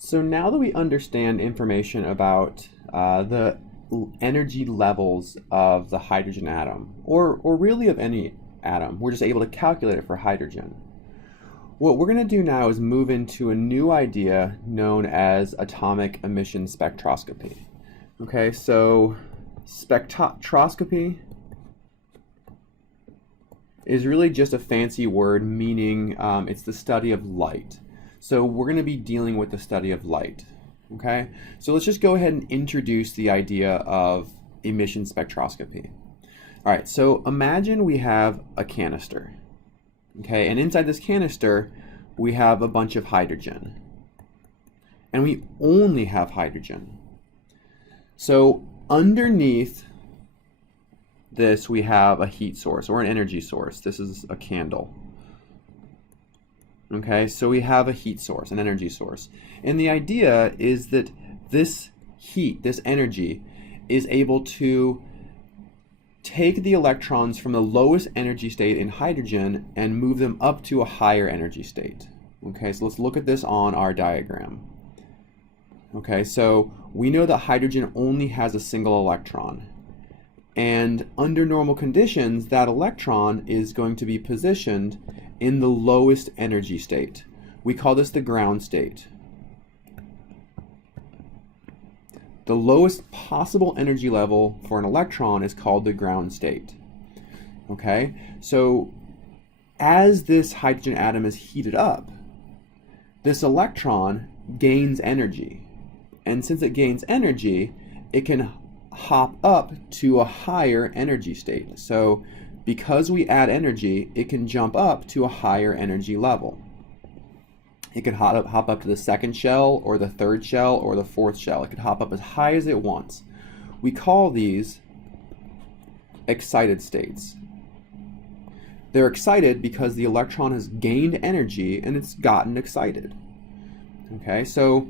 So now that we understand information about the energy levels of the hydrogen atom, or really of any atom, we're just able to calculate it for hydrogen. What we're going to do now is move into a new idea known as atomic emission spectroscopy. Okay, so spectroscopy is really just a fancy word meaning it's the study of light. So we're going to be dealing with the study of light. Okay, so let's just go ahead and introduce the idea of emission spectroscopy. All right, so imagine we have a canister. Okay, and inside this canister we have a bunch of hydrogen. And we only have hydrogen. So underneath this we have a heat source or an energy source. This is a candle. Okay, so we have a heat source, an energy source. And the idea is that this heat, this energy, is able to take the electrons from the lowest energy state in hydrogen and move them up to a higher energy state. Okay, so let's look at this on our diagram. Okay, so we know that hydrogen only has a single electron. And under normal conditions, that electron is going to be positioned in the lowest energy state. We call this the ground state. The lowest possible energy level for an electron is called the ground state. Okay, so as this hydrogen atom is heated up, this electron gains energy. And since it gains energy, it can hop up to a higher energy state. So because we add energy, it can jump up to a higher energy level. It could hop up to the second shell, or the third shell, or the fourth shell. It could hop up as high as it wants. We call these excited states. They're excited because the electron has gained energy and it's gotten excited. Okay, so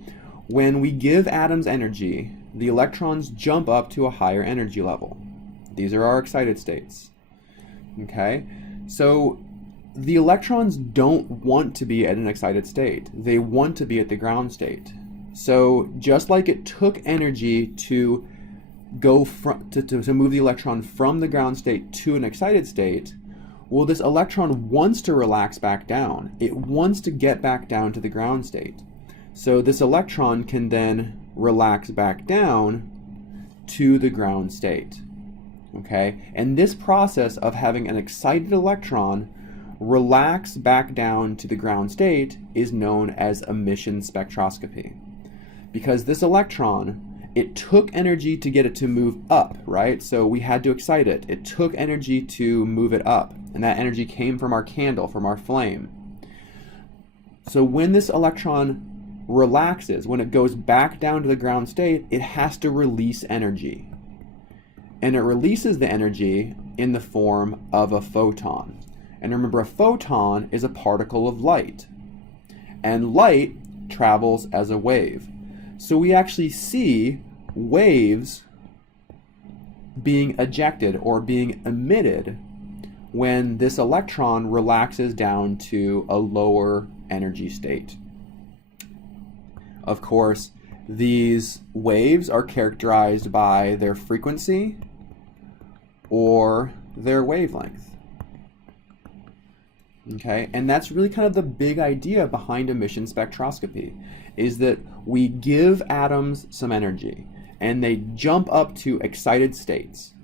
when we give atoms energy, the electrons jump up to a higher energy level. These are our excited states. Okay, so the electrons don't want to be at an excited state. They want to be at the ground state. So just like it took energy to go to move the electron from the ground state to an excited state, well, this electron wants to relax back down. It wants to get back down to the ground state. So this electron can then relax back down to the ground state. Okay, and this process of having an excited electron relax back down to the ground state is known as emission spectroscopy. Because this electron, it took energy to get it to move up, right? So we had to excite it. It took energy to move it up, and that energy came from our candle, from our flame. So when this electron relaxes, when it goes back down to the ground state, it has to release energy. And it releases the energy in the form of a photon. And remember, a photon is a particle of light. And light travels as a wave. So we actually see waves being ejected or being emitted when this electron relaxes down to a lower energy state. Of course, these waves are characterized by their frequency or their wavelength. Okay, and that's really kind of the big idea behind emission spectroscopy, is that we give atoms some energy and they jump up to excited states.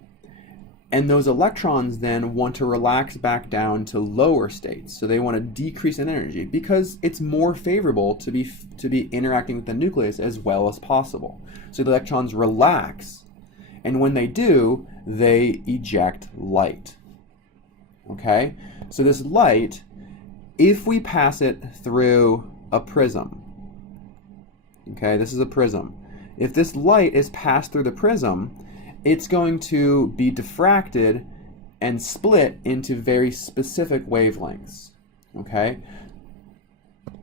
And those electrons then want to relax back down to lower states. So they want to decrease in energy because it's more favorable to be interacting with the nucleus as well as possible. So the electrons relax, and when they do, they eject light. Okay? So this light, if we pass it through a prism, okay, this is a prism. If this light is passed through the prism, it's going to be diffracted and split into very specific wavelengths. Okay?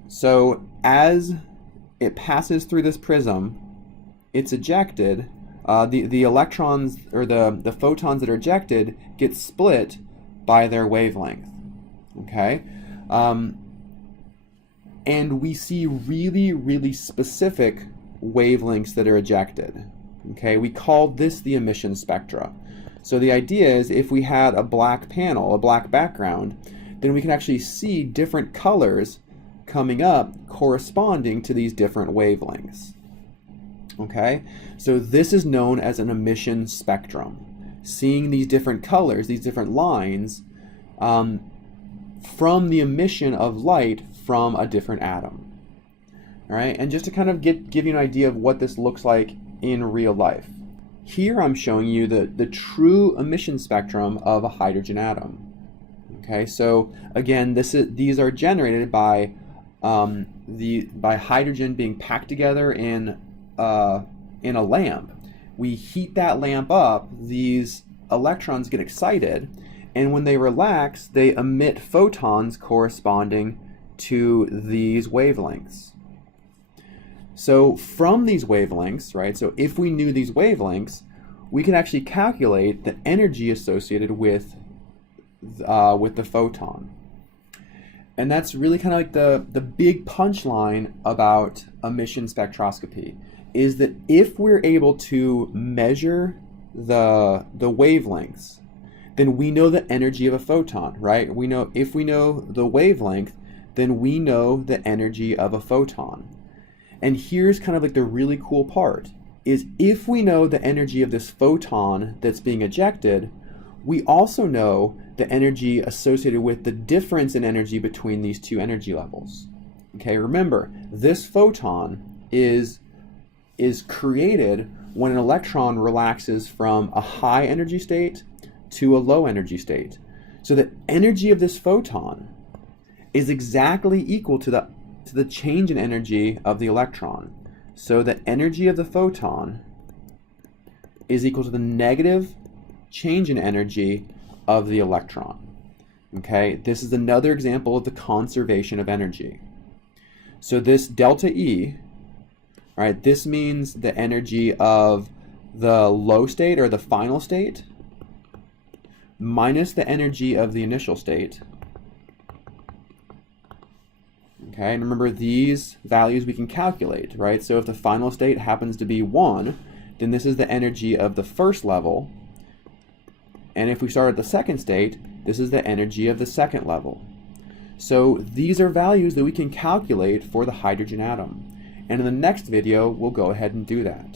So as it passes through this prism, it's ejected. The electrons, or the photons that are ejected, get split by their wavelength. Okay? and we see really, really specific wavelengths that are ejected. Okay, we call this the emission spectra. So the idea is if we had a black panel, a black background, then we can actually see different colors coming up corresponding to these different wavelengths. Okay, so this is known as an emission spectrum. Seeing these different colors, these different lines, from the emission of light from a different atom. All right, and just to kind of give you an idea of what this looks like in real life. Here I'm showing you the true emission spectrum of a hydrogen atom. Okay, so again, these are generated by hydrogen being packed together in a lamp. We heat that lamp up, these electrons get excited, and when they relax, they emit photons corresponding to these wavelengths. So from these wavelengths, right, so if we knew these wavelengths, we can actually calculate the energy associated with the photon. And that's really kind of like the big punchline about emission spectroscopy, is that if we're able to measure the wavelengths, then we know the energy of a photon, right? If we know the wavelength, then we know the energy of a photon. And here's kind of like the really cool part, is if we know the energy of this photon that's being ejected, we also know the energy associated with the difference in energy between these two energy levels. Okay, remember, this photon is created when an electron relaxes from a high energy state to a low energy state. So the energy of this photon is exactly equal to the change in energy of the electron. So the energy of the photon is equal to the negative change in energy of the electron. Okay, this is another example of the conservation of energy. So this delta E, right, this means the energy of the low state or the final state minus the energy of the initial state. Okay, and remember these values we can calculate, right? So if the final state happens to be 1, then this is the energy of the first level. And if we start at the second state, this is the energy of the second level. So these are values that we can calculate for the hydrogen atom. And in the next video, we'll go ahead and do that.